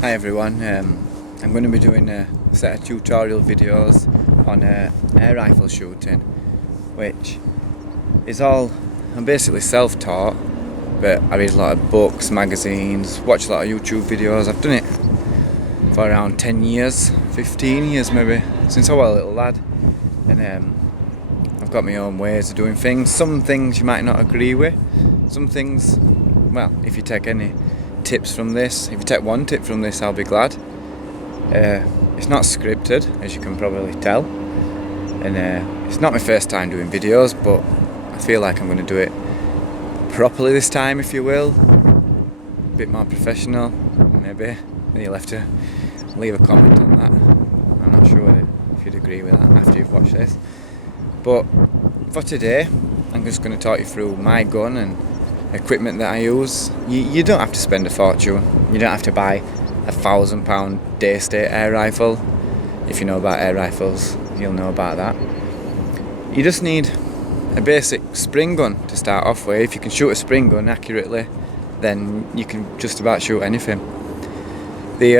Hi everyone, I'm going to be doing a set of tutorial videos on air rifle shooting, which is all, I'm basically self-taught, but I read a lot of books, magazines, watch a lot of YouTube videos. I've done it for around 10 years, 15 years maybe, since I was a little lad, and I've got my own ways of doing things. Some things you might not agree with, some things, well, if you take any tips from this, if you take one tip from this, I'll be glad. It's not scripted, as you can probably tell, and it's not my first time doing videos, but I feel like I'm going to do it properly this time, if you will, a bit more professional maybe. You'll have to leave a comment on that. I'm not sure if you'd agree with that after you've watched this, but for today I'm just going to talk you through my gun and equipment that I use. You don't have to spend a fortune. You don't have to buy £1,000 Daystate air rifle. If you know about air rifles, you'll know about that. You just need a basic spring gun to start off with. If you can shoot a spring gun accurately, then you can just about shoot anything. The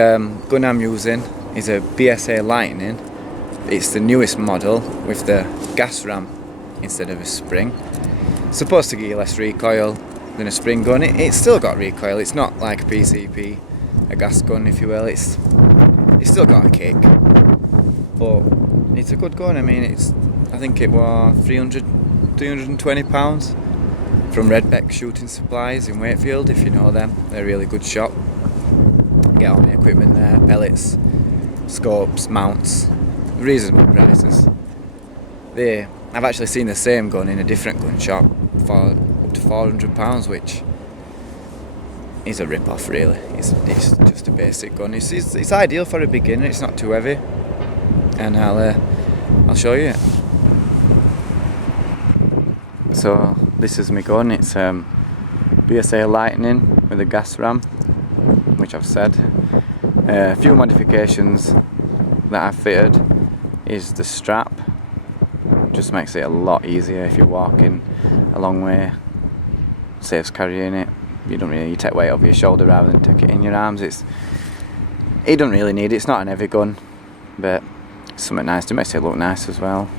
gun I'm using is a BSA Lightning. It's the newest model with the gas ram instead of a spring. It's supposed to give you less recoil than a spring gun. It's still got recoil. It's not like a PCP, a gas gun, if you will. It's still got a kick, but it's a good gun. I mean, I think it was £320 from Redbeck Shooting Supplies in Wakefield. If you know them, they're a really good shop. Get all the equipment there: pellets, scopes, mounts, reasonable prices. I've actually seen the same gun in a different gun shop for up to £400, which is a rip-off really. It's just a basic gun. It's ideal for a beginner. It's not too heavy, and I'll show you it. So this is my gun. It's BSA Lightning with a gas ram, which I've said. A few modifications that I've fitted is the strap. Just makes it a lot easier if you're walking a long way. Saves carrying it. You take weight over your shoulder rather than take it in your arms. You don't really need it. It's not an heavy gun, but it's something nice. It makes it look nice as well.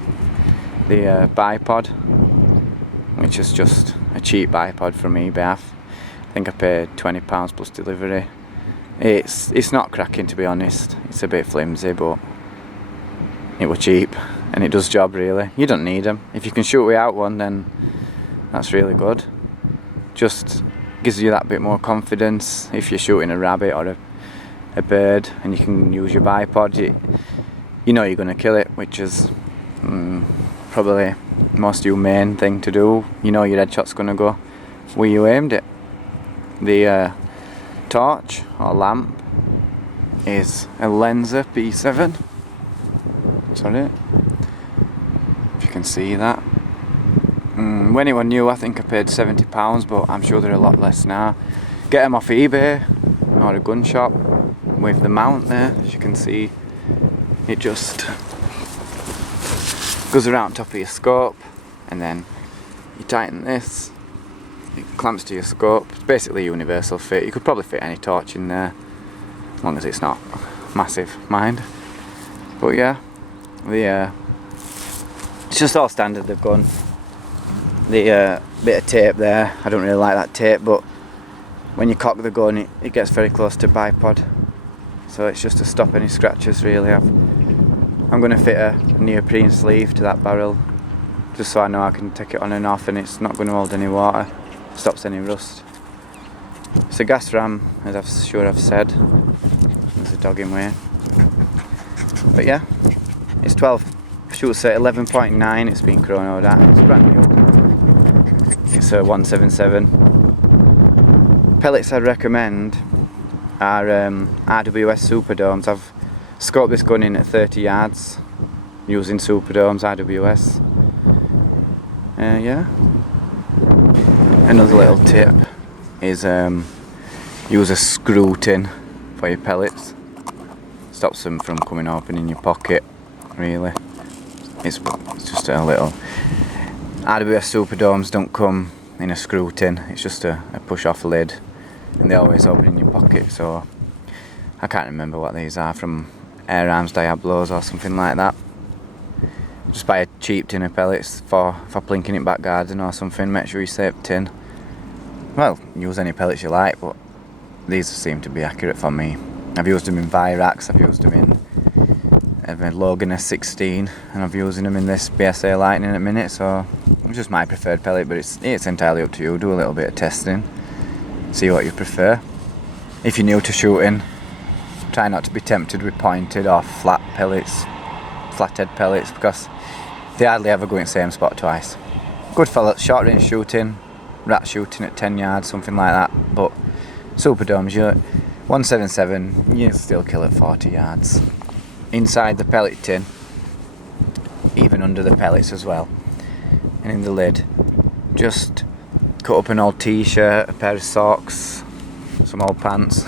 The bipod, which is just a cheap bipod from eBay. I think I paid £20 plus delivery. It's not cracking, to be honest. It's a bit flimsy, but it was cheap and it does job really. You don't need them. If you can shoot without one, then that's really good. Just gives you that bit more confidence if you're shooting a rabbit or a bird and you can use your bipod. You know you're going to kill it, which is probably the most humane thing to do. You know your headshot's going to go where you aimed it. The torch or lamp is a Lenser P7. Sorry, if you can see that. When it was new, I think I paid £70, but I'm sure they're a lot less now. Get them off eBay or a gun shop with the mount there. As you can see, it just goes around top of your scope, and then you tighten this. It clamps to your scope. It's basically a universal fit. You could probably fit any torch in there, as long as it's not massive, mind. But yeah, it's just all standard, the gun. The bit of tape there, I don't really like that tape, but when you cock the gun it gets very close to bipod, so it's just to stop any scratches really. I'm going to fit a neoprene sleeve to that barrel, just so I know I can take it on and off and it's not going to hold any water, stops any rust. It's a gas ram, as I've said. There's a dog in way. But yeah, it's 12, shoots at 11.9, it's been chronoed at, it's brand new. It's a 177. Pellets I'd recommend are RWS Superdomes. I've scoped this gun in at 30 yards using Superdomes RWS. Yeah. Another little tip is use a screw tin for your pellets. Stops them from coming open in your pocket, really. It's just a little. RWS Superdomes don't come in a screw tin, it's just a push off lid, and they always open in your pocket, so I can't remember what these are, from Air Arms Diablos or something like that. Just buy a cheap tin of pellets for plinking it back garden or something. Make sure you save tin. Well, use any pellets you like, but these seem to be accurate for me. I've used them in Virax, I've used them in Logan S16, and I've using them in this BSA Lightning at the minute, so it's just my preferred pellet, but it's entirely up to you. Do a little bit of testing, see what you prefer. If you're new to shooting, try not to be tempted with pointed or flathead pellets, because they hardly ever go in the same spot twice. Good for short range shooting, rat shooting at 10 yards, something like that, but superdomes, you're 177, you still kill at 40 yards. Inside the pellet tin, even under the pellets as well, and in the lid, just cut up an old t-shirt, a pair of socks, some old pants,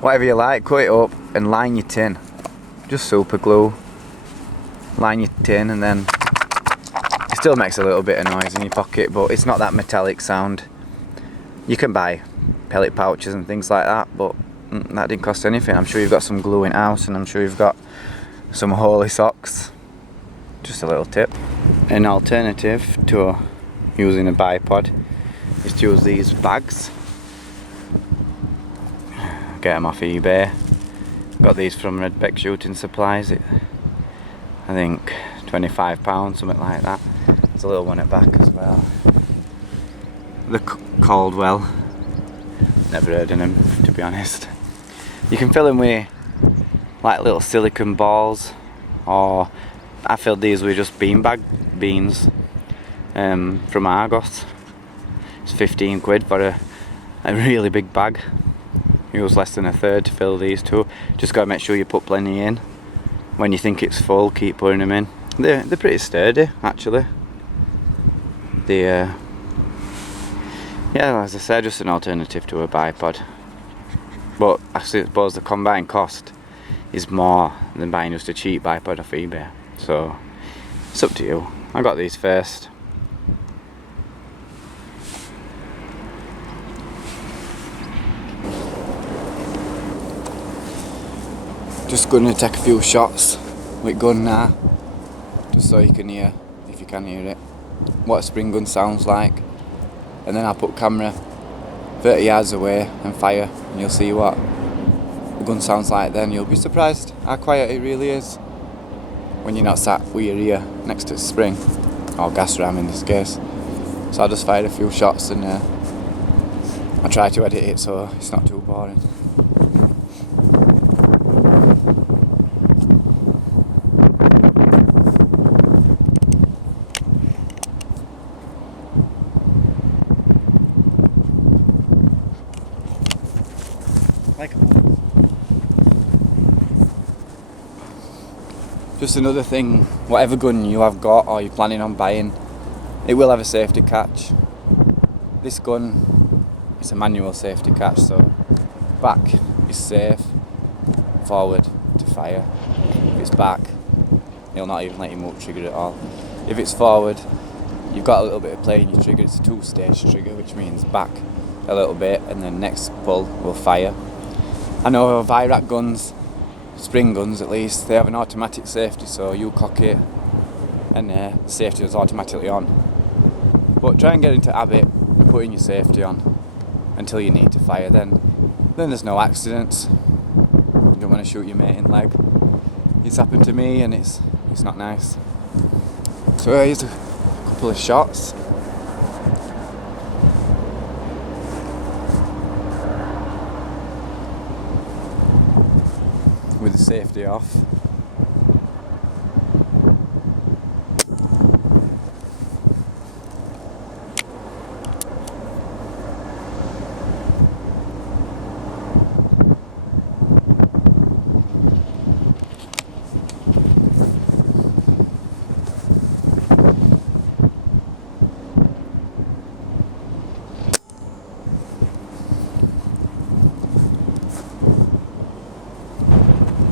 whatever you like, cut it up and line your tin. Just super glue, line your tin, and then it still makes a little bit of noise in your pocket, but it's not that metallic sound. You can buy pellet pouches and things like that, but that didn't cost anything. I'm sure you've got some glue in house, and I'm sure you've got some holy socks. Just a little tip. An alternative to using a bipod is to use these bags. Get them off eBay. Got these from Redbeck Shooting Supplies. I think £25, something like that. There's a little one at back as well. The Caldwell. Never heard of them, to be honest. You can fill them with like little silicone balls, or I filled these with just beanbag beans from Argos. It's 15 quid for a really big bag. Use less than a third to fill these two. Just gotta make sure you put plenty in. When you think it's full, keep putting them in. They're pretty sturdy, actually. Yeah, as I said, just an alternative to a bipod. But I suppose the combined cost is more than buying just a cheap bipod off eBay. So it's up to you. I got these first. Just going to take a few shots with gun now, just so you can hear, if you can hear it, what a spring gun sounds like. And then I'll put camera 30 yards away and fire, and you'll see what the gun sounds like then. You'll be surprised how quiet it really is when you're not sat with your ear next to a spring, or gas ram in this case. So I'll just fire a few shots, and I'll try to edit it so it's not too boring. Just another thing, whatever gun you have got or you're planning on buying, it will have a safety catch. This gun, it's a manual safety catch, so back is safe, forward to fire. If it's back, it'll not even let you move trigger at all. If it's forward, you've got a little bit of play in your trigger. It's a two-stage trigger, which means back a little bit and then next pull will fire. I know Virac guns, spring guns at least, they have an automatic safety, so you cock it and the safety is automatically on. But try and get into habit of putting your safety on until you need to fire, then there's no accidents. You don't want to shoot your mate in the leg. It's happened to me and it's not nice. So here's a couple of shots. With the safety off.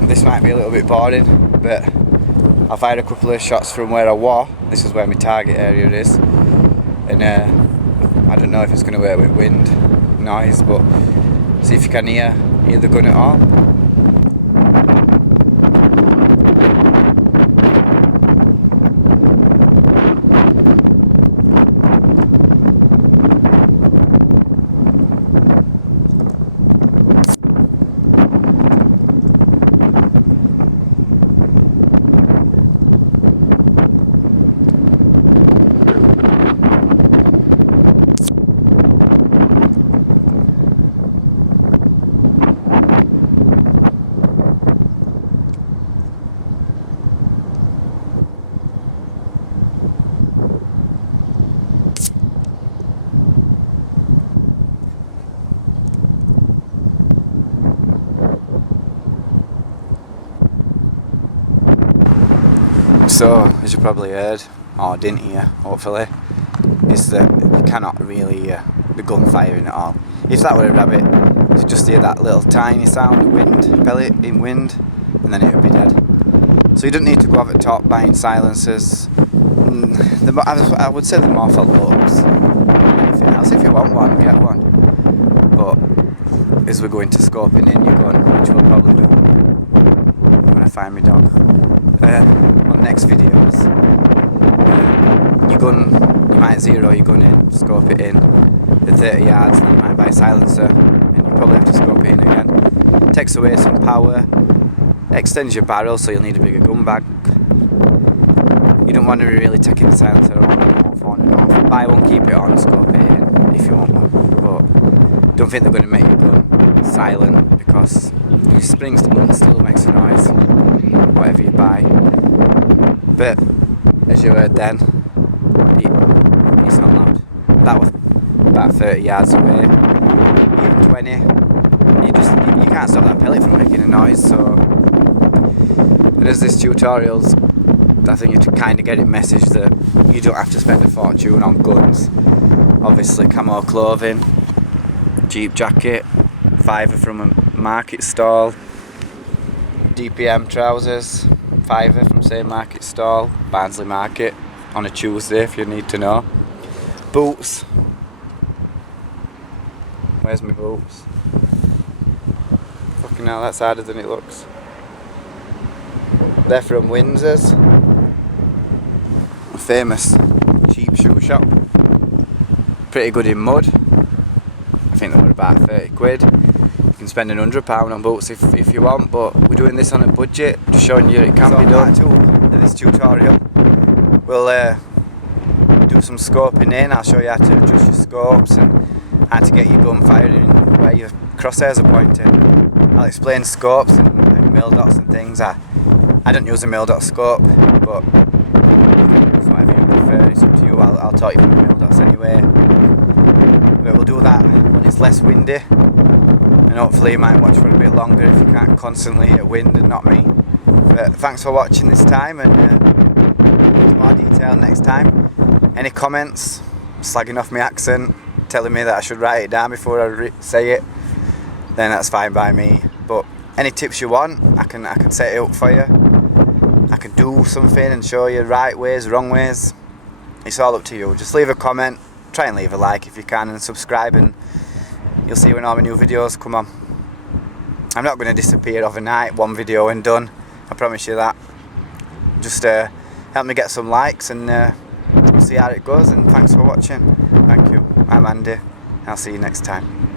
This might be a little bit boring, but I fired a couple of shots from where I was. This is where my target area is, and I don't know if it's going to work with wind noise, but see if you can hear the gun at all. So, as you probably heard, or didn't hear, hopefully, is that you cannot really hear the gun firing at all. If that were a rabbit, you just hear that little tiny sound of wind, pellet in wind, and then it would be dead. So you don't need to go over the top buying silencers. I would say they're more for looks than anything else. If you want one, get one. But as we're going to scoping in your gun, which we'll probably do when I find my dog, on next videos, your gun, you might zero your gun in, scope it in at 30 yards, then you might buy a silencer, and you probably have to scope it in again. Takes away some power, extends your barrel, so you'll need a bigger gun bag. You don't want to be really taking the silencer on and off. Buy one, keep it on, scope it in if you want one. But don't think they're going to make your gun silent, because your springs to gun still makes a noise, whatever you buy. But as you heard then, it's not loud. That was about 30 yards away, even 20. You can't stop that pellet from making a noise. So, and as this tutorial's, I think you kind of get it message that you don't have to spend a fortune on guns. Obviously, camo clothing, Jeep jacket, £5 from a market stall, DPM trousers, £5 from same market stall, Barnsley Market on a Tuesday if you need to know. Boots. Where's my boots? Fucking hell, that's harder than it looks. They're from Windsor's, a famous cheap shoe shop. Pretty good in mud. I think they were about 30 quid. You can spend £100 on boots if you want, but we're doing this on a budget, just showing you it can be done. In this tutorial, we'll do some scoping in. I'll show you how to adjust your scopes and how to get your gun firing where your crosshairs are pointing. I'll explain scopes and mil dots and things. I don't use a mil dot scope, but you can use whatever you prefer. It's up to you. I'll talk you through mil dots anyway. But we'll do that when it's less windy, and hopefully you might watch for a bit longer if you can't constantly hit wind and not me. But thanks for watching this time, and more detail next time. Any comments, slagging off my accent, telling me that I should write it down before I say it, then that's fine by me. But any tips you want, I can set it up for you. I can do something and show you right ways, wrong ways. It's all up to you. Just leave a comment, try and leave a like if you can, and subscribe, and you'll see when all my new videos come on. I'm not going to disappear overnight, one video and done, I promise you that. Just help me get some likes, and we'll see how it goes, and thanks for watching. Thank you. I'm Andy. I'll see you next time.